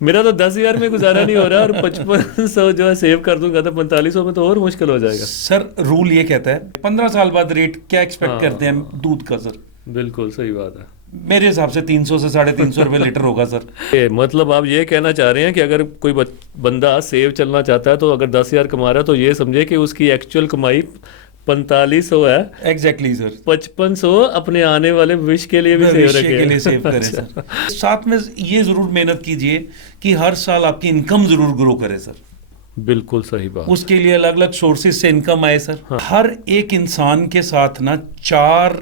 मेरा तो 10,000 में गुजारा नहीं हो रहा, और 5500 जो है सेव कर दूंगा तो 4500 में तो और मुश्किल हो जाएगा। सर रूल ये कहता है 15 साल बाद रेट क्या एक्सपेक्ट करते हैं हम हाँ, दूध का सर? बिल्कुल सही बात है। मेरे हिसाब से 300 से 350 रुपये लीटर होगा सर। मतलब आप ये कहना चाह रहे हैं कि अगर कोई बंदा सेव चलना चाहता है तो अगर 10,000 कमा रहा है तो ये समझे कि उसकी एक्चुअल कमाई 4500 है। Exactly sir. 5500 अपने आने वाले भविष्य के लिए भी सेव भविष्य रखे। के लिए सेव करें अच्छा। सर। साथ में ये जरूर मेहनत कीजिए कि हर साल आपकी इनकम जरूर ग्रो करे सर। बिल्कुल सही बात। उसके लिए अलग अलग सोर्सेज से इनकम आए सर। हाँ। हर एक इंसान के साथ ना 4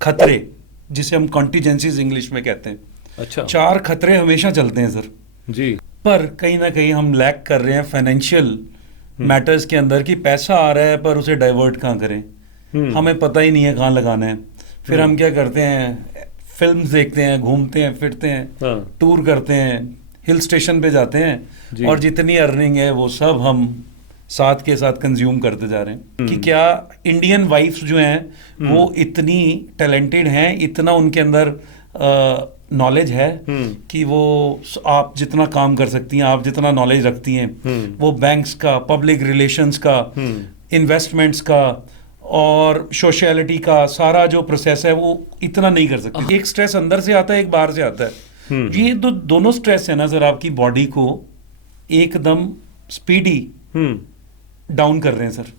खतरे, जिसे हम कॉन्टीजेंसीज इंग्लिश में कहते हैं, अच्छा 4 खतरे हमेशा चलते हैं सर। जी। पर कहीं ना कहीं हम लैक कर रहे हैं फाइनेंशियल मैटर्स के अंदर, कि पैसा आ रहा है पर उसे डाइवर्ट कहाँ करें, हमें पता ही नहीं है कहाँ लगाना है। फिर हम क्या करते हैं, फिल्म्स देखते हैं, घूमते हैं, फिरते हैं, हाँ टूर करते हैं, हिल स्टेशन पे जाते जी। हैं, और जितनी अर्निंग है वो सब हम साथ के साथ कंज्यूम करते जा रहे हैं। कि क्या इंडियन वाइफ्स जो हैं वो इतनी टैलेंटेड हैं, इतना उनके अंदर नॉलेज है कि वो आप जितना काम कर सकती हैं, आप जितना नॉलेज रखती हैं, वो बैंक्स का, पब्लिक रिलेशंस का, इन्वेस्टमेंट्स का और सोशलिटी का सारा जो प्रोसेस है वो इतना नहीं कर सकती। एक स्ट्रेस अंदर से आता है, एक बाहर से आता है। ये दोनों स्ट्रेस है ना सर, आपकी बॉडी को एकदम स्पीडी डाउन कर रहे हैं सर।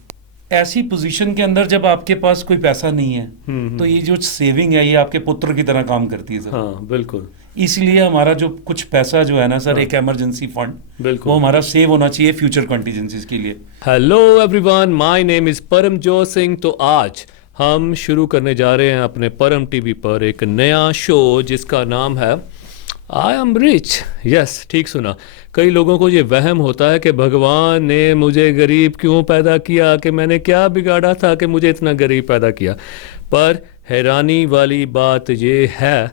ऐसी पोजीशन के अंदर जब आपके पास कोई पैसा नहीं है तो ये जो सेविंग है ये आपके पुत्र की तरह काम करती है सर। हाँ बिल्कुल। इसलिए हमारा जो कुछ पैसा जो है ना सर, एक इमरजेंसी फंड, बिल्कुल वो हमारा सेव होना चाहिए फ्यूचर कॉन्टीजेंसीज के लिए। Hello everyone, my name is Paramjot Singh. तो आज हम शुरू करने जा रहे हैं अपने परम टीवी पर एक नया शो जिसका नाम है आई एम रिच। यस, ठीक सुना। कई लोगों को ये वहम होता है कि भगवान ने मुझे गरीब क्यों पैदा किया, कि मैंने क्या बिगाड़ा था कि मुझे इतना गरीब पैदा किया। पर हैरानी वाली बात ये है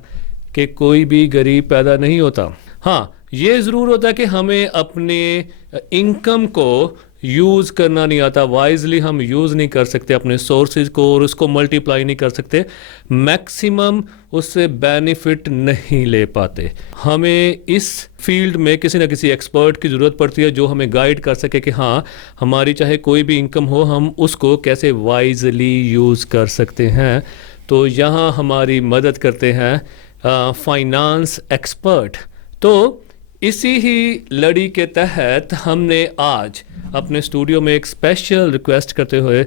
कि कोई भी गरीब पैदा नहीं होता। हाँ, ये ज़रूर होता है कि हमें अपने इनकम को यूज़ करना नहीं आता, वाइजली हम यूज़ नहीं कर सकते अपने सोर्सेज को, और उसको मल्टीप्लाई नहीं कर सकते, मैक्सिमम उससे बेनिफिट नहीं ले पाते। हमें इस फील्ड में किसी न किसी एक्सपर्ट की ज़रूरत पड़ती है जो हमें गाइड कर सके कि हाँ, हमारी चाहे कोई भी इनकम हो, हम उसको कैसे वाइजली यूज़ कर सकते हैं। तो यहाँ हमारी मदद करते हैं फाइनेंस एक्सपर्ट। तो इसी ही लड़ी के तहत हमने आज अपने स्टूडियो में एक स्पेशल रिक्वेस्ट करते हुए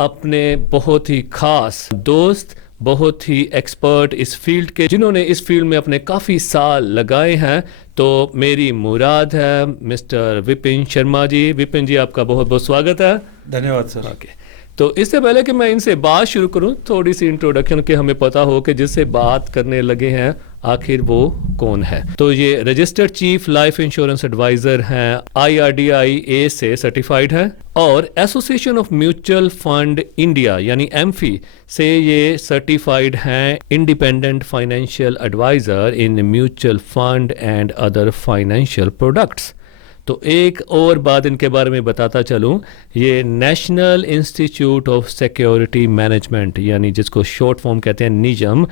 अपने बहुत ही खास दोस्त, बहुत ही एक्सपर्ट इस फील्ड के, जिन्होंने इस फील्ड में अपने काफ़ी साल लगाए हैं, तो मेरी मुराद है मिस्टर विपिन शर्मा जी। विपिन जी, आपका बहुत बहुत स्वागत है। धन्यवाद सर। ओके, तो इससे पहले कि मैं इनसे बात शुरू करूं, थोड़ी सी इंट्रोडक्शन के हमें पता हो कि जिससे बात करने लगे हैं आखिर वो कौन है। तो ये registered chief life insurance advisor हैं, IRDAI से सर्टिफाइड है, और association of mutual fund India यानी एमफी से ये सर्टिफाइड हैं independent financial advisor in mutual fund and other financial products. तो एक और बात इनके बारे में बताता चलूं, ये national institute of security management यानी जिसको शॉर्ट फॉर्म कहते हैं निजम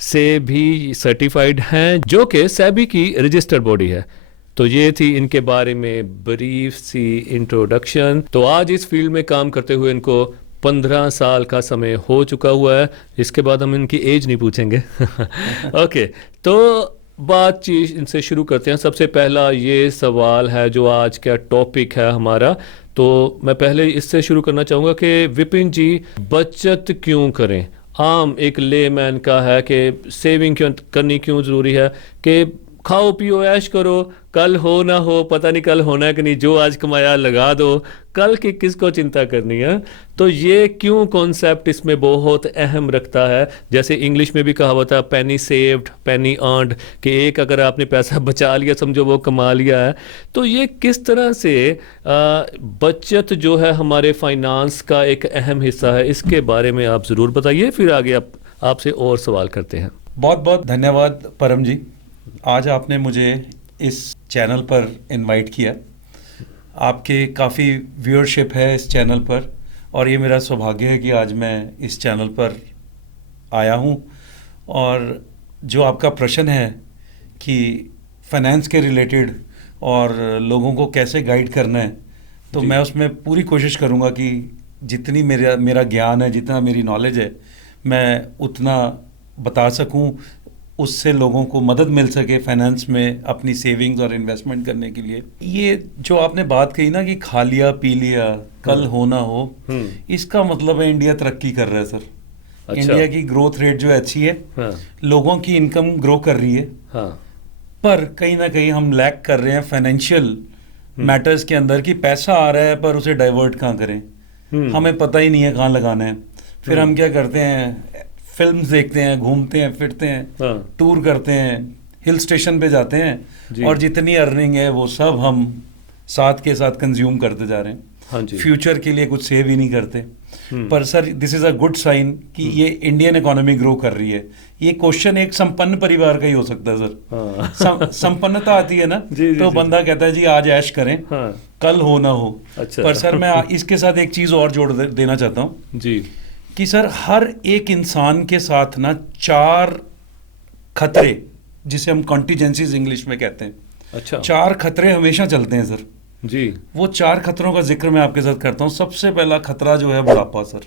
से भी सर्टिफाइड हैं, जो कि सेबी की रजिस्टर्ड बॉडी है। तो ये थी इनके बारे में ब्रीफ सी इंट्रोडक्शन। तो आज इस फील्ड में काम करते हुए इनको 15 साल का समय हो चुका हुआ है। इसके बाद हम इनकी एज नहीं पूछेंगे। ओके, तो बातचीत इनसे शुरू करते हैं। सबसे पहला ये सवाल है जो आज का टॉपिक है हमारा, तो मैं पहले इससे शुरू करना चाहूँगा कि विपिन जी, बचत क्यों करें? आम एक लेमैन का है कि सेविंग क्यों करनी क्यों ज़रूरी है, कि खाओ पियो ऐश करो, कल हो ना हो पता नहीं, कल होना है कि नहीं, जो आज कमाया लगा दो, कल की किसको चिंता करनी है। तो ये क्यों कॉन्सेप्ट इसमें बहुत अहम रखता है। जैसे इंग्लिश में भी कहावत है पेनी सेव्ड पेनी अर्नड, कि एक अगर आपने पैसा बचा लिया समझो वो कमा लिया है। तो ये किस तरह से बचत जो है हमारे फाइनेंस का एक अहम हिस्सा है, इसके बारे में आप ज़रूर बताइए, फिर आगे आपसे और सवाल करते हैं। बहुत बहुत धन्यवाद परम जी, आज आपने मुझे इस चैनल पर इनवाइट किया। आपके काफ़ी व्यूअरशिप है इस चैनल पर, और ये मेरा सौभाग्य है कि आज मैं इस चैनल पर आया हूँ। और जो आपका प्रश्न है कि फाइनेंस के रिलेटेड और लोगों को कैसे गाइड करना है, तो जी। मैं उसमें पूरी कोशिश करूँगा कि जितनी मेरा ज्ञान है, जितना मेरी नॉलेज है, मैं उतना बता सकूं, उससे लोगों को मदद मिल सके फाइनेंस में अपनी सेविंग्स और इन्वेस्टमेंट करने के लिए। ये जो आपने बात कही ना कि खा लिया पी लिया कल हो ना हो, इसका मतलब है इंडिया तरक्की कर रहा है सर। अच्छा। इंडिया की ग्रोथ रेट जो है अच्छी है, हाँ। लोगों की इनकम ग्रो कर रही है, हाँ। पर कहीं ना कहीं हम लैक कर रहे हैं फाइनेंशियल मैटर्स के अंदर कि पैसा आ रहा है पर उसे डाइवर्ट कहाँ करें, हमें पता ही नहीं है कहाँ लगाना है। फिर हम क्या करते हैं, फिल्म्स देखते हैं, घूमते हैं, फिरते हैं, हाँ। टूर करते हैं, हिल स्टेशन पे जाते जी। हैं, और जितनी अर्निंग है वो सब हम साथ के साथ कंज्यूम करते जा रहे हैं। हाँ जी। फ्यूचर के लिए कुछ सेव ही नहीं करते। पर sir this is a good sign कि ये इंडियन इकोनॉमी ग्रो कर रही है। ये क्वेश्चन एक संपन्न परिवार का ही हो सकता है सर। हाँ। संपन्नता आती है ना, जी, जी, तो जी, बंदा कहता है जी आज ऐश करें, हाँ। कल हो ना हो। अच्छा। पर सर मैं इसके साथ एक चीज़ और जोड़ देना चाहता हूँ जी। कि सर हर एक इंसान के साथ ना 4 खतरे, जिसे हम कॉन्टीजेंसीज इंग्लिश में कहते हैं, अच्छा। 4 खतरे हमेशा चलते हैं सर। जी। वो 4 खतरों का जिक्र मैं आपके साथ करता हूँ। सबसे पहला खतरा जो है बुढ़ापा सर।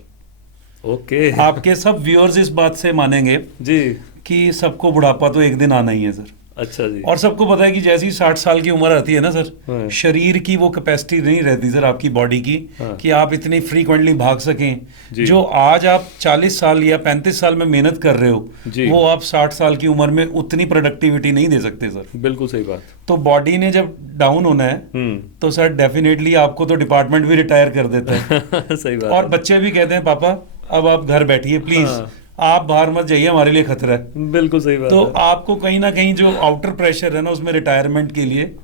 ओके। आपके सब व्यूअर्स इस बात से मानेंगे जी। कि सबको बुढ़ापा तो एक दिन आना ही है सर। अच्छा जी। और सबको पता है कि जैसी 60 साल की उम्र आती है ना हाँ। सर, शरीर की वो कैपेसिटी नहीं रहती सर आपकी बॉडी की, हाँ। कि आप इतनी फ्रीक्वेंटली भाग जी। सकें। जो आज आप 40 साल या 35 साल में मेहनत कर रहे हो, जी। वो आप 60 साल की उम्र में उतनी प्रोडक्टिविटी नहीं दे सकते सर। बिल्कुल सही बात। तो बॉडी ने जब डाउन होना है तो सर डेफिनेटली आपको तो डिपार्टमेंट भी रिटायर कर देता है। सही बात और है। बच्चे भी कहते हैं पापा अब आप घर बैठिए प्लीज, हाँ। आप बाहर मत जाइए, हमारे लिए खतरा है। बिल्कुल सही बात तो है। आपको कहीं ना कहीं जो आउटर प्रेशर है ना, उसमें रिटायरमेंट के लिए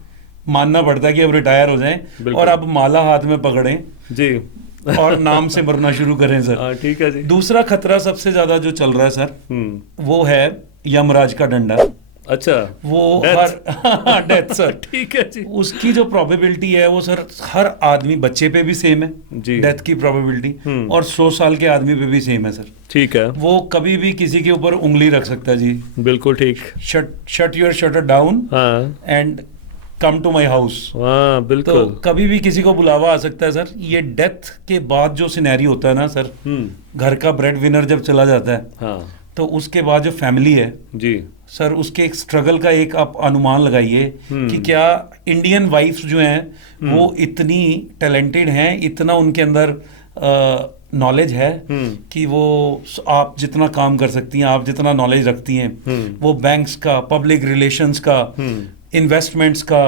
मानना पड़ता है कि अब रिटायर हो जाएं बिल्कुल। और अब माला हाथ में पकड़ें जी। और नाम से मरना शुरू करें सर। हाँ, ठीक है जी। दूसरा खतरा सबसे ज्यादा जो चल रहा है सर, वो है यमराज का डंडा। अच्छा। वो Death। Her death sir. ठीक है जी। उसकी जो प्रोबेबिलिटी है वो सर हर आदमी, बच्चे पे भी सेम है जी। डेथ की प्रोबेबिलिटी, और 100 साल के आदमी पे भी सेम है सर। ठीक है। वो कभी भी किसी के ऊपर उंगली रख सकता है जी। बिल्कुल ठीक। शट योर शटर डाउन हाँ। And come to my house. हाँ तो बिल्कुल। कभी भी किसी को बुलावा आ सकता है सर। ये डेथ के बाद जो सिनेरियो होता है ना सर, घर का ब्रेड विनर जब चला जाता है, हाँ तो उसके बाद जो फैमिली है जी। सर, उसके एक स्ट्रगल का एक आप अनुमान लगाइए कि क्या इंडियन वाइफ्स जो हैं वो इतनी टैलेंटेड हैं, इतना उनके अंदर नॉलेज है कि वो आप जितना काम कर सकती हैं, आप जितना नॉलेज रखती हैं, वो बैंक्स का, पब्लिक रिलेशंस का, इन्वेस्टमेंट्स का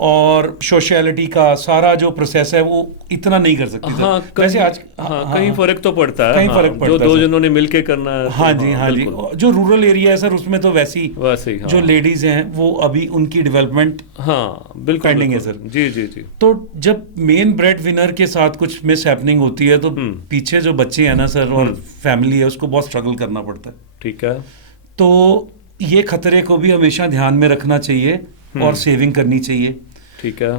और सोशलिटी का सारा जो प्रोसेस है वो इतना नहीं कर सकती सर। हाँ, वैसे आज कहीं फर्क तो पड़ता है। कहीं हाँ, फर्क पड़ता जो है दो सर। जनों ने मिलके करना है। हाँ जी, हाँ जी। बिल्कुल। जो रूरल एरिया है सर, उसमें तो वैसी वैसे ही, हाँ। जो लेडीज हैं वो अभी उनकी डेवलपमेंट हाँ बिल्कुल पेंडिंग है बिल्कुल। सर। जी जी जी। तो जब मेन ब्रेड विनर के साथ कुछ मिस हैपनिंग होती है तो पीछे जो बच्चे हैं ना सर और फैमिली है, उसको बहुत स्ट्रगल करना पड़ता है। ठीक है। तो ये खतरे को भी हमेशा ध्यान में रखना चाहिए और सेविंग करनी चाहिए। ठीक है।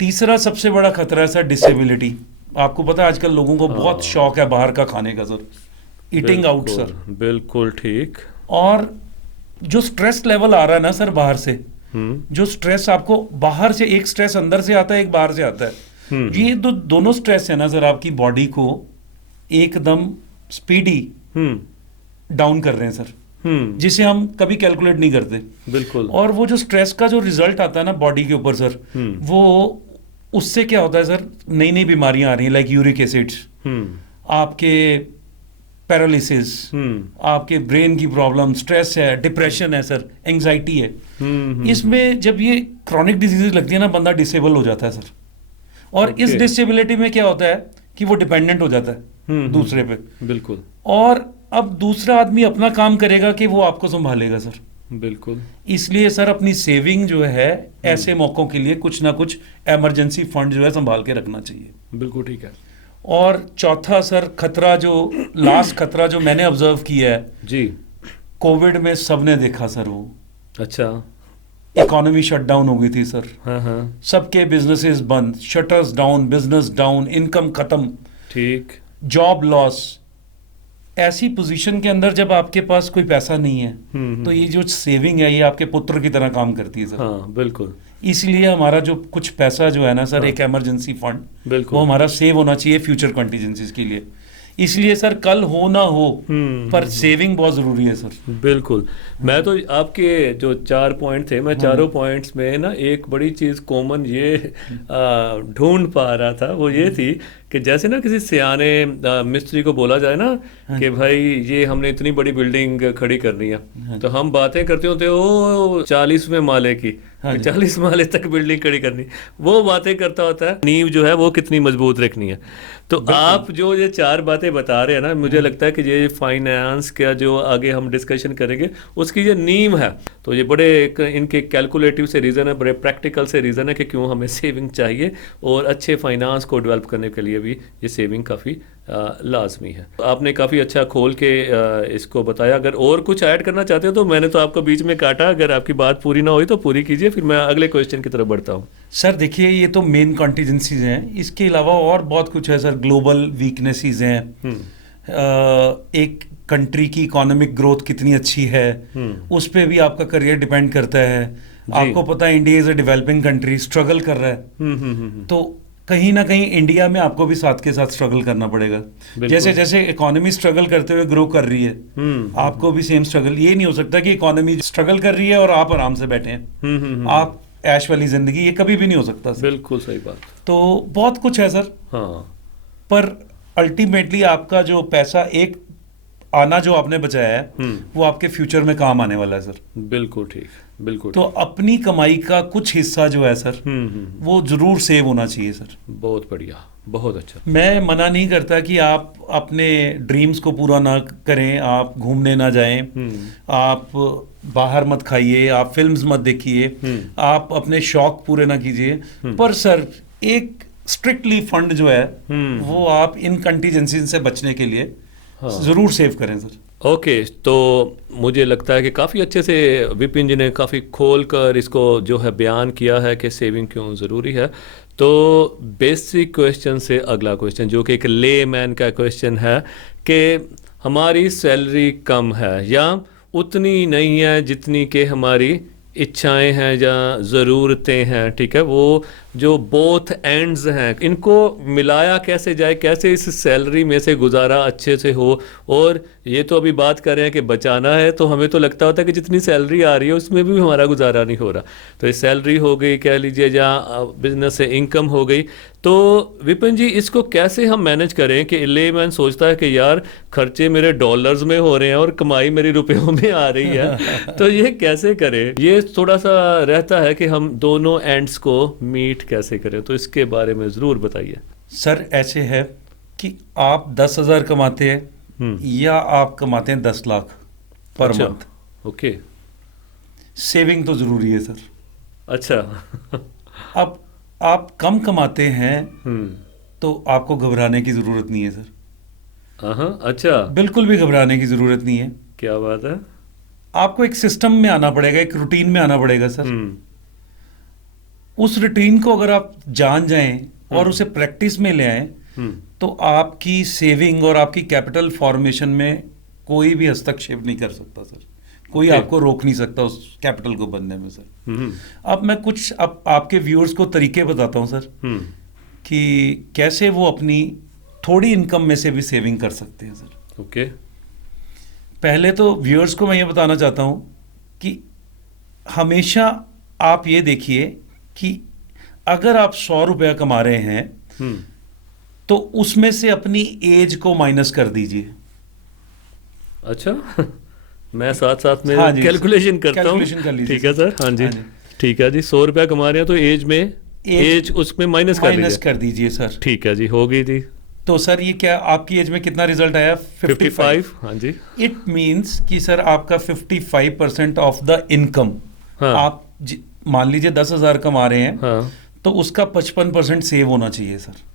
तीसरा सबसे बड़ा खतरा है सर डिसेबिलिटी। आपको पता है आजकल लोगों को बहुत शौक है बाहर का खाने का सर, ईटिंग आउट सर। बिल्कुल ठीक। और जो स्ट्रेस लेवल आ रहा है ना सर बाहर से, जो स्ट्रेस आपको बाहर से, एक स्ट्रेस अंदर से आता है, एक बाहर से आता है, ये दोनों स्ट्रेस है ना सर आपकी बॉडी को एकदम स्पीडी डाउन कर रहे हैं सर, जिसे हम कभी कैलकुलेट नहीं करते। बिल्कुल। और वो जो स्ट्रेस का जो रिजल्ट आता है ना बॉडी के ऊपर सर, वो उससे क्या होता है सर, नई नई बीमारियां आ रही हैं, लाइक यूरिक एसिड्स, आपके पैरालिसिस, आपके ब्रेन की प्रॉब्लम, स्ट्रेस है, डिप्रेशन है सर, एंजाइटी है। इसमें जब ये क्रॉनिक डिजीजेज लगती है ना, बंदा डिसेबल हो जाता है सर। और इस डिसेबिलिटी में क्या होता है कि वो डिपेंडेंट हो जाता है दूसरे पे। बिल्कुल। और अब दूसरा आदमी अपना काम करेगा कि वो आपको संभालेगा सर। बिल्कुल। इसलिए सर अपनी सेविंग जो है ऐसे मौकों के लिए कुछ ना कुछ इमरजेंसी फंड जो है संभाल के रखना चाहिए। बिल्कुल ठीक है। और चौथा सर खतरा, जो लास्ट खतरा जो मैंने ऑब्जर्व किया है जी, कोविड में सबने देखा सर, वो अच्छा, इकोनॉमी शट डाउन हो गई थी सर। हाँ हाँ सबके बिजनेसेस बंद, shutters down, business down, income खत्म, ठीक। जॉब लॉस, ऐसी पोजीशन के अंदर जब आपके पास कोई पैसा नहीं है तो ये जो सेविंग है ये आपके पुत्र की तरह काम करती है सर। हाँ बिल्कुल। इसलिए हमारा जो कुछ पैसा जो है ना सर, एक इमरजेंसी फंड, बिल्कुल। वो हमारा सेव होना चाहिए फ्यूचर कंटीजेंसीज के लिए। इसलिए सर कल हो ना हो पर सेविंग बहुत जरूरी है सर। बिल्कुल। मैं तो आपके जो 4 पॉइंट थे, मैं चारों पॉइंट्स में ना एक बड़ी चीज़ कॉमन ये ढूंढ पा रहा था, वो ये थी कि जैसे ना किसी सियाने मिस्त्री को बोला जाए ना कि भाई ये हमने इतनी बड़ी बिल्डिंग खड़ी करनी है, तो हम बातें करते होते ओ 40वें माले की, 40 माले तक बिल्डिंग खड़ी करनी, वो बातें करता होता है नींव जो है वो कितनी मजबूत रखनी है। तो आप जो ये 4 बातें बता रहे हैं ना, मुझे लगता है कि ये फाइनेंस का जो आगे हम डिस्कशन करेंगे उसकी ये नींव है। तो ये बड़े इनके कैलकुलेटिव से रीज़न है, बड़े प्रैक्टिकल से रीज़न है कि क्यों हमें सेविंग चाहिए, और अच्छे फाइनेंस को डेवलप करने के लिए भी ये सेविंग काफ़ी लाजमी है। आपने काफ़ी अच्छा खोल के इसको बताया। अगर और कुछ ऐड करना चाहते हो तो मैंने तो आपको बीच में काटा, अगर आपकी बात पूरी ना हुई तो पूरी कीजिए, फिर मैं अगले क्वेश्चन की तरफ बढ़ता हूँ। सर देखिए ये तो मेन कॉन्टीजेंसीज हैं, इसके अलावा और बहुत कुछ है सर। ग्लोबल वीकनेसेस हैं, एक कंट्री की इकोनॉमिक ग्रोथ कितनी अच्छी है उस पर भी आपका करियर डिपेंड करता है। आपको पता है India is a developing country, struggle कर रहा है, तो कहीं ना कहीं इंडिया में आपको भी साथ के साथ स्ट्रगल करना पड़ेगा। जैसे जैसे इकोनॉमी स्ट्रगल करते हुए ग्रो कर रही है, आपको भी सेम स्ट्रगल। ये नहीं हो सकता कि इकोनॉमी स्ट्रगल कर रही है और आप आराम से बैठे हैं, आप ऐश वाली जिंदगी, ये कभी भी नहीं हो सकता सर। बिल्कुल सही बात। तो बहुत कुछ है सर। हाँ। पर अल्टीमेटली आपका जो पैसा एक आना जो आपने बचाया है वो आपके फ्यूचर में काम आने वाला है सर। बिल्कुल ठीक, बिल्कुल। तो अपनी कमाई का कुछ हिस्सा जो है सर वो जरूर सेव होना चाहिए सर। बहुत बढ़िया, बहुत अच्छा। मैं मना नहीं करता कि आप अपने ड्रीम्स को पूरा ना करें, आप घूमने ना जाएं, आप बाहर मत खाइए, आप फिल्म्स मत देखिए, आप अपने शौक पूरे ना कीजिए, पर सर एक स्ट्रिक्टली फंड जो है वो आप इन कंटीजेंसी से बचने के लिए जरूर सेव करें सर। ओके, तो मुझे लगता है कि काफ़ी अच्छे से विपिन जी ने काफ़ी खोल कर इसको जो है बयान किया है कि सेविंग क्यों ज़रूरी है। तो बेसिक क्वेश्चन से अगला क्वेश्चन जो कि एक ले मैन का क्वेश्चन है कि हमारी सैलरी कम है या उतनी नहीं है जितनी कि हमारी इच्छाएं हैं या ज़रूरतें हैं, ठीक है, वो जो बोथ एंड्स हैं इनको मिलाया कैसे जाए, कैसे इस सैलरी में से गुजारा अच्छे से हो। और ये तो अभी बात कर रहे हैं कि बचाना है, तो हमें तो लगता होता है कि जितनी सैलरी आ रही है उसमें भी हमारा गुजारा नहीं हो रहा। तो ये सैलरी हो गई कह लीजिए या बिजनेस से इनकम हो गई, तो विपिन जी इसको कैसे हम मैनेज करें कि लेमैन सोचता है कि यार खर्चे मेरे डॉलर्स में हो रहे हैं और कमाई मेरी रुपयों में आ रही है, तो ये कैसे करें? ये थोड़ा सा रहता है कि हम दोनों एंड्स को मीट कैसे करें, तो इसके बारे में ज़रूर बताइए। सर ऐसे है कि आप 10,000 कमाते हैं या आप कमाते हैं 10 lakh per month. Okay, saving तो ज़रूरी है सर। अच्छा। अब आप कम कमाते हैं तो आपको घबराने की ज़रूरत नहीं है सर। अच्छा, बिल्कुल भी घबराने की ज़रूरत नहीं है। क्या बात है। आपको एक सिस्टम में आना पड़ेगा, एक रूटीन में आना पड़ेगा सर। उस रूटीन को अगर आप जान जाएं और उसे प्रैक्टिस में ले आएं तो आपकी सेविंग और आपकी कैपिटल फॉर्मेशन में कोई भी हस्तक्षेप नहीं कर सकता सर। कोई आपको रोक नहीं सकता उस कैपिटल को बनने में सर। अब मैं कुछ आपके व्यूअर्स को तरीके बताता हूं सर कि कैसे वो अपनी थोड़ी इनकम में से भी सेविंग कर सकते हैं सर। ओके। पहले तो व्यूअर्स को मैं ये बताना चाहता हूं कि हमेशा आप ये देखिए कि अगर आप 100 रुपया कमा रहे हैं तो उसमें से अपनी एज को माइनस कर दीजिए। अच्छा। मैं साथ साथ में हाँ कैलकुलेशन करता हूँ। ठीक है सर। हाँ जी, ठीक है जी। 100 रुपया कमा रहे हैं तो एज में एज उसमें माइनस कर दीजिए सर। ठीक है जी, हो गई जी। तो सर ये क्या आपकी एज में कितना रिजल्ट आया? 55। हाँ जी। इट मीन्स कि सर आपका 55% ऑफ द इनकम, आप मान लीजिए 10,000 कमा रहे हैं तो उसका 55% सेव होना चाहिए सर।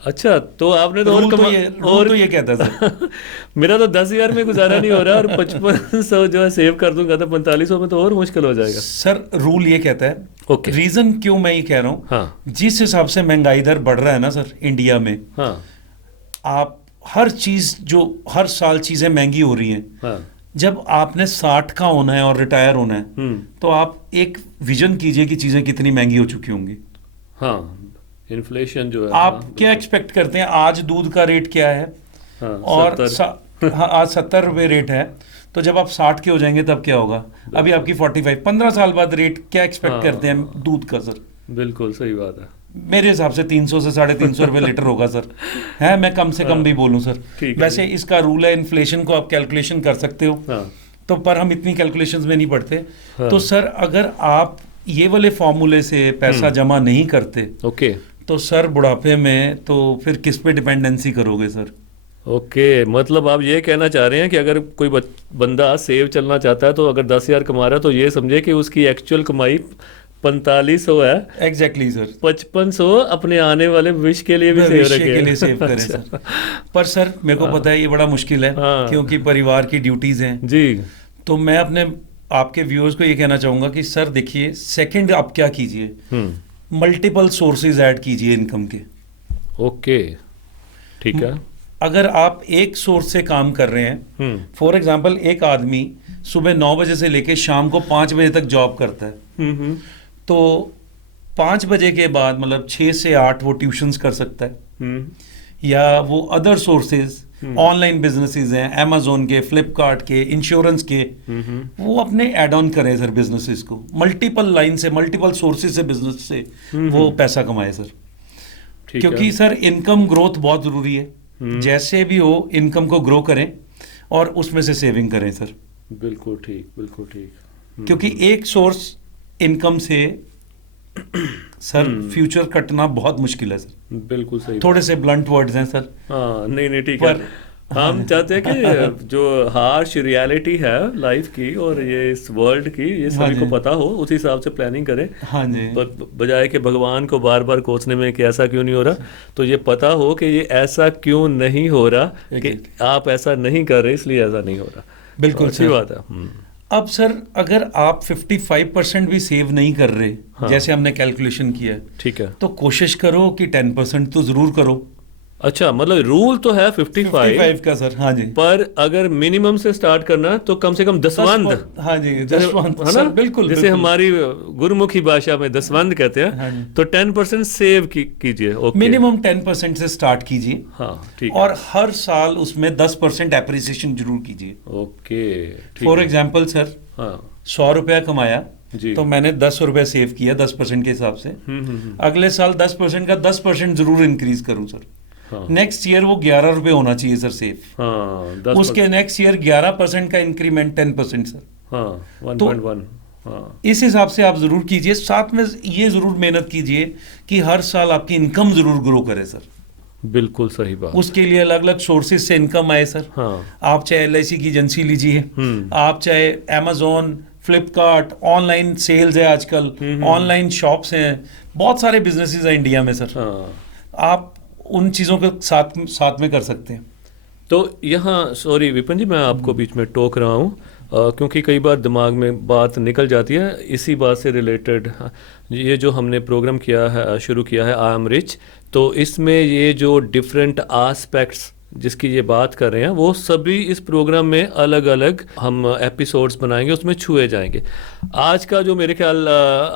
अच्छा, तो आपने तो और तो ये कहता है सर। मेरा तो 10,000 में गुजारा नहीं हो रहा और 5500 जो है सेव कर दूंगा तो 4500 में तो और मुश्किल हो जाएगा सर। रूल ये कहता है। ओके। रीजन क्यों मैं ये कह रहा हूँ, जिस हिसाब से महंगाई दर बढ़ रहा है ना सर इंडिया में, आप हर चीज़ जो हर साल चीज़ें महंगी हो रही हैं, हाँ जब आपने 60 का होना है और रिटायर होना है, तो आप एक विजन कीजिए कि चीज़ें कितनी महंगी हो चुकी होंगी। हाँ, इन्फ्लेशन जो है, आप हाँ, क्या एक्सपेक्ट करते हैं? आज दूध का रेट क्या है? हाँ, और 70 हाँ, आज 70 रुपये रेट है। तो जब आप 60 के हो जाएंगे तब क्या होगा? अभी आपकी 45, 15 साल बाद रेट क्या एक्सपेक्ट हाँ, करते हैं दूध का सर? बिल्कुल सही बात है। मेरे हिसाब से 300 से 350 रुपये लीटर होगा सर, है, मैं कम से कम भी बोलूँ सर। ठीक है। वैसे इसका रूल है, इन्फ्लेशन को आप कैलकुलेशन कर सकते हो, हाँ तो पर हम इतनी कैलकुलेशंस में नहीं पढ़ते। हाँ। तो सर अगर आप ये वाले फॉर्मूले से पैसा जमा नहीं करते, ओके तो सर बुढ़ापे में तो फिर किस पे डिपेंडेंसी करोगे सर? ओके, मतलब आप ये कहना चाह रहे हैं कि अगर कोई बंदा सेव चलना चाहता है तो अगर 10,000 कमा रहा है तो ये समझे कि उसकी एक्चुअल कमाई 4500 है। Exactly sir. 5500 अपने आने वाले भविष्य के लिए भी सेव भविष्य रखे। के लिए सेव करें अच्छा। सर। पर सर मेरे को पता है ये बड़ा मुश्किल है, हाँ। क्योंकि परिवार की ड्यूटीज हैं। जी तो मैं अपने आपके व्यूअर्स को ये कहना चाहूंगा कि सर देखिए, सेकंड आप क्या कीजिए, मल्टीपल सोर्सेज ऐड कीजिए इनकम के। ओके ठीक है। अगर आप एक सोर्स से काम कर रहे हैं, फॉर एग्जांपल एक आदमी सुबह 9 बजे से लेके शाम को 5 बजे तक जॉब करता है, तो 5 बजे के बाद मतलब 6 से 8 वो ट्यूशंस कर सकता है, या वो अदर सोर्सेज ऑनलाइन बिजनेसेस हैं, अमेजोन के, फ्लिपकार्ट के, इंश्योरेंस के, वो अपने एड ऑन करें सर बिजनेसेस को, मल्टीपल लाइन से, मल्टीपल सोर्सेज से बिजनेस से वो पैसा कमाए सर। क्योंकि सर इनकम ग्रोथ बहुत जरूरी है, जैसे भी हो इनकम को ग्रो करें और उसमें से सेविंग करें सर। बिल्कुल ठीक, बिल्कुल ठीक। क्योंकि एक सोर्स इनकम से सर फ्यूचर कटना बहुत मुश्किल है सर। बिल्कुल सही। थोड़े से ब्लंट वर्ड्स हैं सर। हाँ नहीं ठीक है। हम चाहते हैं कि जो हार्श रियलिटी है लाइफ की और ये इस वर्ल्ड की, ये सभी को पता हो, उस हिसाब से प्लानिंग करें। हाँ जी। बजाय कि भगवान को बार बार कोसने में कि ऐसा क्यों नहीं हो रहा, तो ये पता हो कि ये ऐसा क्यों नहीं हो रहा, कि आप ऐसा नहीं कर रहे इसलिए ऐसा नहीं हो रहा। बिल्कुल अच्छी बात है। अब सर अगर आप 55% भी सेव नहीं कर रहे, जैसे हमने कैलकुलेशन किया, ठीक है, तो कोशिश करो कि 10% तो जरूर करो। अच्छा, मतलब रूल तो है 55 का सर। हाँ जी। पर अगर मिनिमम से स्टार्ट करना तो कम से कम दसवंध। हाँ जी, दसवंध है ना, बिल्कुल। जैसे हमारी गुरुमुखी भाषा में दसवंध कहते हैं। हाँ, तो 10% सेव कीजिए। मिनिमम 10% से स्टार्ट कीजिए। हाँ ठीक। और हर साल उसमें 10% एप्रिसिएशन जरूर कीजिए। ओके। फॉर एग्जाम्पल सर, 100 रुपया कमाया जी, तो मैंने 10 रुपया सेव किया 10% के हिसाब से। अगले साल 10% का 10% जरूर इंक्रीज करूं सर। नेक्स्ट ईयर वो 11 रुपए होना चाहिए सर सेफ। हाँ, उसके नेक्स्ट ईयर 11% का इंक्रीमेंट 10% सर। हाँ, 1.1। हाँ, इस हिसाब से आप जरूर कीजिए। साथ में ये जरूर मेहनत कीजिए कि हर साल आपकी इनकम जरूर ग्रो करे सर। बिल्कुल सही बात। उसके लिए अलग अलग सोर्सेज से इनकम आए सर। हाँ, आप चाहे LIC की एजेंसी लीजिए, आप चाहे अमेजोन, फ्लिपकार्ट, ऑनलाइन सेल्स है आजकल, ऑनलाइन शॉप्स हैं, बहुत सारे बिजनेसेस हैं इंडिया में सर। हाँ, आप उन चीज़ों के साथ में कर सकते हैं। तो यहाँ सॉरी विपिन जी, मैं आपको बीच में टोक रहा हूँ, क्योंकि कई बार दिमाग में बात निकल जाती है इसी बात से रिलेटेड। ये जो हमने प्रोग्राम किया है, शुरू किया है, आई एम रिच, तो इसमें ये जो डिफरेंट आस्पेक्ट्स जिसकी ये बात कर रहे हैं वो सभी इस प्रोग्राम में अलग अलग हम एपिसोड्स बनाएंगे, उसमें छुए जाएंगे। आज का जो मेरे ख्याल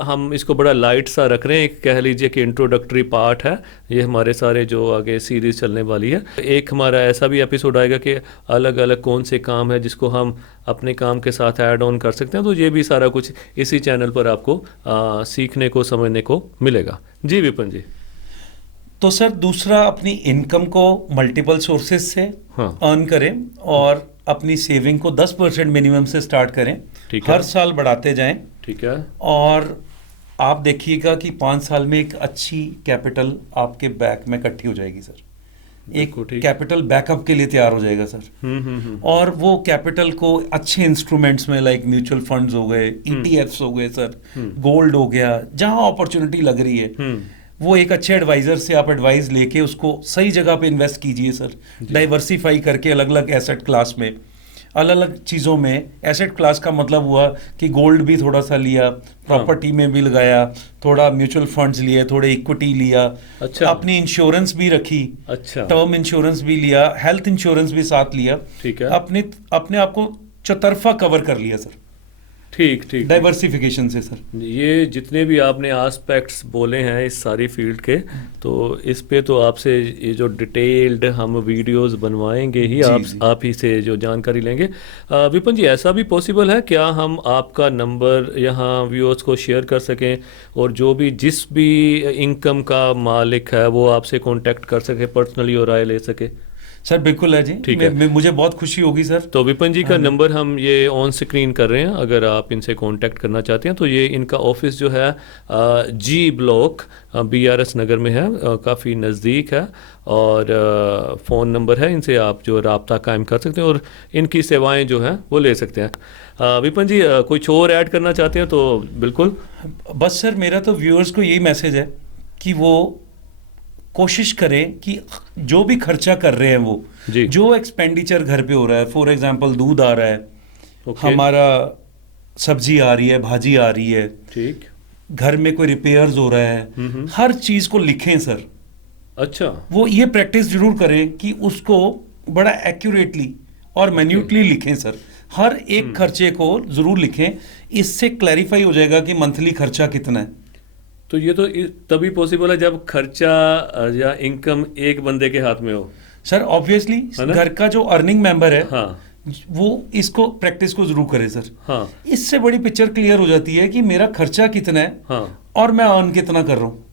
हम इसको बड़ा लाइट सा रख रहे हैं, एक कह लीजिए कि इंट्रोडक्टरी पार्ट है ये हमारे सारे जो आगे सीरीज चलने वाली है। एक हमारा ऐसा भी एपिसोड आएगा कि अलग अलग कौन से काम है जिसको हम अपने काम के साथ ऐड ऑन कर सकते हैं, तो ये भी सारा कुछ इसी चैनल पर आपको सीखने को, समझने को मिलेगा। जी विपिन जी। तो सर दूसरा, अपनी इनकम को मल्टीपल सोर्सेज से अर्न करें और अपनी सेविंग को 10% मिनिमम से स्टार्ट करें, हर साल बढ़ाते जाएं। ठीक है। और आप देखिएगा कि 5 साल में एक अच्छी कैपिटल आपके बैक में इकट्ठी हो जाएगी सर। एक कैपिटल बैकअप के लिए तैयार हो जाएगा सर। और वो कैपिटल को अच्छे इंस्ट्रूमेंट्स में, लाइक म्यूचुअल फंड्स हो गए, ETFs हो गए सर, गोल्ड हो गया, जहां अपॉर्चुनिटी लग रही है वो एक अच्छे एडवाइजर से आप एडवाइस लेके उसको सही जगह पे इन्वेस्ट कीजिए सर, डाइवर्सिफाई करके अलग अलग एसेट क्लास में। अलग अलग चीज़ों में। एसेट क्लास का मतलब हुआ कि गोल्ड भी थोड़ा सा लिया, प्रॉपर्टी में भी लगाया, थोड़ा म्यूचुअल फंड्स लिए, थोड़े इक्विटी लिया, अच्छा। अपनी इंश्योरेंस भी रखी, अच्छा। टर्म इंश्योरेंस भी लिया, हेल्थ इंश्योरेंस भी साथ लिया, ठीक है। अपने आप को चौतरफा कवर कर लिया सर, ठीक ठीक। डाइवर्सिफिकेशन से सर। ये जितने भी आपने एस्पेक्ट्स बोले हैं इस सारी फील्ड के, तो इस पे तो आपसे ये जो डिटेल्ड हम वीडियोस बनवाएंगे ही, आप ही से जो जानकारी लेंगे। विपिन जी, ऐसा भी पॉसिबल है क्या हम आपका नंबर यहाँ व्यूअर्स को शेयर कर सकें और जो भी जिस भी इनकम का मालिक है वो आपसे कांटेक्ट कर सके पर्सनली और राय ले सके? सर बिल्कुल है जी, ठीक है। मुझे बहुत खुशी होगी सर। तो विपिन जी का नंबर हम ये ऑन स्क्रीन कर रहे हैं, अगर आप इनसे कांटेक्ट करना चाहते हैं तो ये इनका ऑफिस जो है जी ब्लॉक BRS नगर में है, काफ़ी नज़दीक है, और फ़ोन नंबर है, इनसे आप जो राब्ता कायम कर सकते हैं और इनकी सेवाएं जो हैं वो ले सकते हैं। विपिन जी, कुछ और ऐड करना चाहते हैं तो बिल्कुल। बस सर मेरा तो व्यूअर्स को यही मैसेज है कि वो कोशिश करें कि जो भी खर्चा कर रहे हैं वो जी। जो एक्सपेंडिचर घर पे हो रहा है, फॉर एग्जांपल दूध आ रहा है, हमारा सब्जी आ रही है, भाजी आ रही है, ठीक, घर में कोई रिपेयर्स हो रहा है, हर चीज को लिखें सर। अच्छा। वो ये प्रैक्टिस जरूर करें कि उसको बड़ा एक्यूरेटली और मैन्यूटली लिखें सर, हर एक खर्चे को जरूर लिखें। इससे क्लैरिफाई हो जाएगा कि मंथली खर्चा कितना है। तो ये तो तभी पॉसिबल है जब खर्चा या इनकम एक बंदे के हाथ में हो सर। ऑब्वियसली घर का जो अर्निंग मेंबर है, हाँ, वो इसको प्रैक्टिस को जरूर करे सर। हाँ। इससे बड़ी पिक्चर क्लियर हो जाती है कि मेरा खर्चा कितना है, हाँ, और मैं अर्न कितना कर रहा हूँ।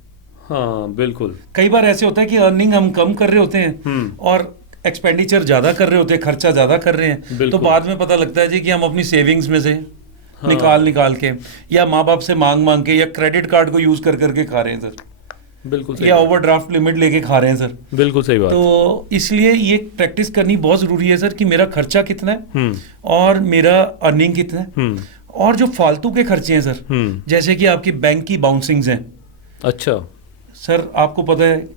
हाँ बिल्कुल। कई बार ऐसे होता है कि अर्निंग हम कम कर रहे होते हैं और एक्सपेंडिचर ज्यादा कर रहे होते हैं, खर्चा ज्यादा कर रहे हैं, तो बाद में पता लगता है जी कि हम अपनी सेविंग्स में से निकाल के या माँ बाप से मांग के या क्रेडिट कार्ड को यूज कर करके खा रहे हैं सर, बिल्कुल सही, या ओवरड्राफ्ट लिमिट लेके खा रहे हैं सर। बिल्कुल सही बात। तो इसलिए ये प्रैक्टिस करनी बहुत जरूरी है सर कि मेरा खर्चा कितना है और मेरा अर्निंग कितना है, और जो फालतू के खर्चे हैं सर, जैसे कि आपकी बैंक की बाउंसिंग्स हैं। अच्छा सर, आपको पता है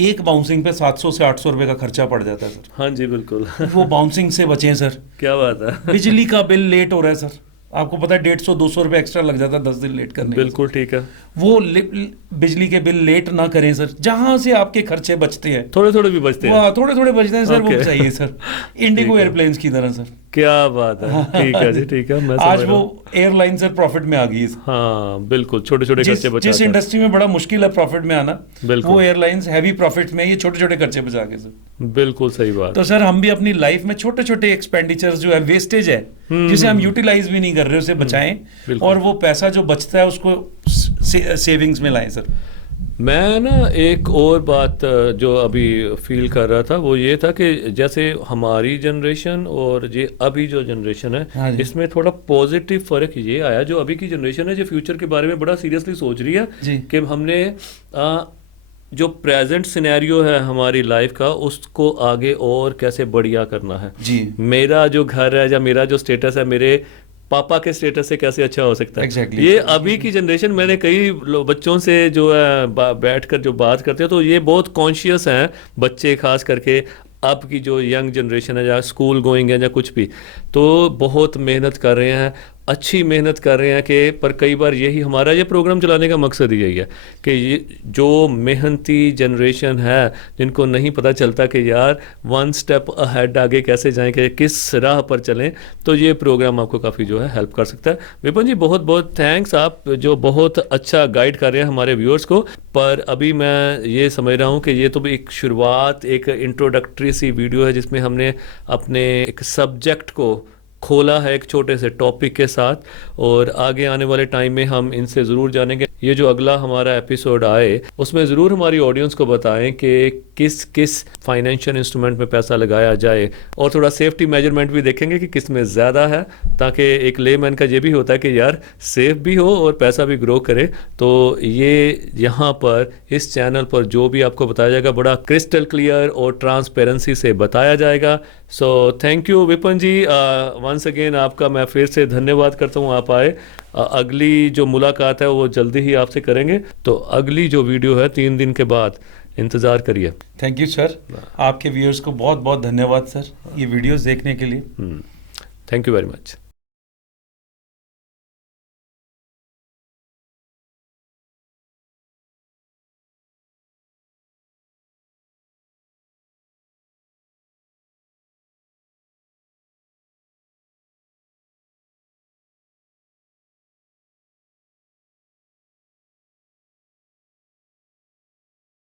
एक बाउंसिंग पे 700 से 800 रुपए का खर्चा पड़ जाता है सर। हाँ जी बिल्कुल। वो बाउंसिंग से बचें सर। क्या बात है। बिजली का बिल लेट हो रहा है सर, आपको पता है 150-200 रुपए एक्स्ट्रा लग जाता है 10 दिन लेट करने। बिल्कुल ठीक है। वो बिजली के बिल लेट ना करें सर। जहां से आपके खर्चे बचते हैं, थोड़े थोड़े भी बचते हैं, थोड़े थोड़े बचते हैं सर, वो बचाइए सर, इंडिगो एयरप्लेन्स की तरह सर। क्या बात है। ठीक है जी, ठीक है, मैं आज वो एयरलाइन सर प्रॉफिट में आ गई है। हाँ बिल्कुल, छोटे छोटे खर्चे बचा। जिस इंडस्ट्री में बड़ा मुश्किल है प्रॉफिट में आना, वो एयरलाइंस हैवी प्रॉफिट में ये छोटे छोटे खर्चे बचा के सर। बिल्कुल सही बात। तो सर हम भी अपनी लाइफ में छोटे छोटे एक्सपेंडिचर्स जो है, वेस्टेज है जिसे हम यूटिलाइज भी नहीं कर रहे, उसे बचाएं, और वो पैसा जो बचता है उसको सेविंग्स में लाएं सर। मैं ना एक और बात जो अभी फील कर रहा था वो ये था कि जैसे हमारी जनरेशन और ये अभी जो जनरेशन है, हाँ, इसमें थोड़ा पॉजिटिव फर्क ये आया। जो अभी की जनरेशन है जो फ्यूचर के बारे में बड़ा सीरियसली सोच रही है कि हमने जो प्रेजेंट सिनेरियो है हमारी लाइफ का, उसको आगे और कैसे बढ़िया करना है जी। मेरा जो घर है या मेरा जो स्टेटस है, मेरे पापा के स्टेटस से कैसे अच्छा हो सकता है। exactly. ये अभी की जनरेशन, मैंने कई बच्चों से जो है बैठकर जो बात करते हैं, तो ये बहुत कॉन्शियस हैं बच्चे, खास करके अब की जो यंग जनरेशन है, या स्कूल गोइंग है या कुछ भी, तो बहुत मेहनत कर रहे हैं, अच्छी मेहनत कर रहे हैं। कि पर कई बार यही हमारा ये प्रोग्राम चलाने का मकसद यही है कि ये जो मेहनती जनरेशन है, जिनको नहीं पता चलता कि यार वन स्टेप अहेड आगे कैसे जाएं, कि किस राह पर चलें, तो ये प्रोग्राम आपको काफ़ी जो है हेल्प कर सकता है। विपिन जी, बहुत बहुत थैंक्स, आप जो बहुत अच्छा गाइड कर रहे हैं हमारे व्यूअर्स को। पर अभी मैं ये समझ रहा हूँ कि ये तो एक शुरुआत, एक इंट्रोडक्टरी सी वीडियो है जिसमें हमने अपने एक सब्जेक्ट को खोला है एक छोटे से टॉपिक के साथ, और आगे आने वाले टाइम में हम इनसे ज़रूर जानेंगे। ये जो अगला हमारा एपिसोड आए उसमें ज़रूर हमारी ऑडियंस को बताएं कि किस किस फाइनेंशियल इंस्ट्रूमेंट में पैसा लगाया जाए, और थोड़ा सेफ्टी मेजरमेंट भी देखेंगे कि किस में ज़्यादा है, ताकि एक लेमैन का ये भी होता है कि यार सेफ भी हो और पैसा भी ग्रो करे। तो ये यहाँ पर इस चैनल पर जो भी आपको बताया जाएगा बड़ा क्रिस्टल क्लियर और ट्रांसपेरेंसी से बताया जाएगा। So thank you Vipin ji, once again आपका मैं फिर से धन्यवाद करता हूँ, आप आए। अगली जो मुलाकात है वो जल्दी ही आपसे करेंगे, तो अगली जो वीडियो है 3 दिन के बाद, इंतज़ार करिए। थैंक यू सर, आपके व्यूअर्स को बहुत बहुत धन्यवाद सर ये वीडियोस देखने के लिए। Thank you very much.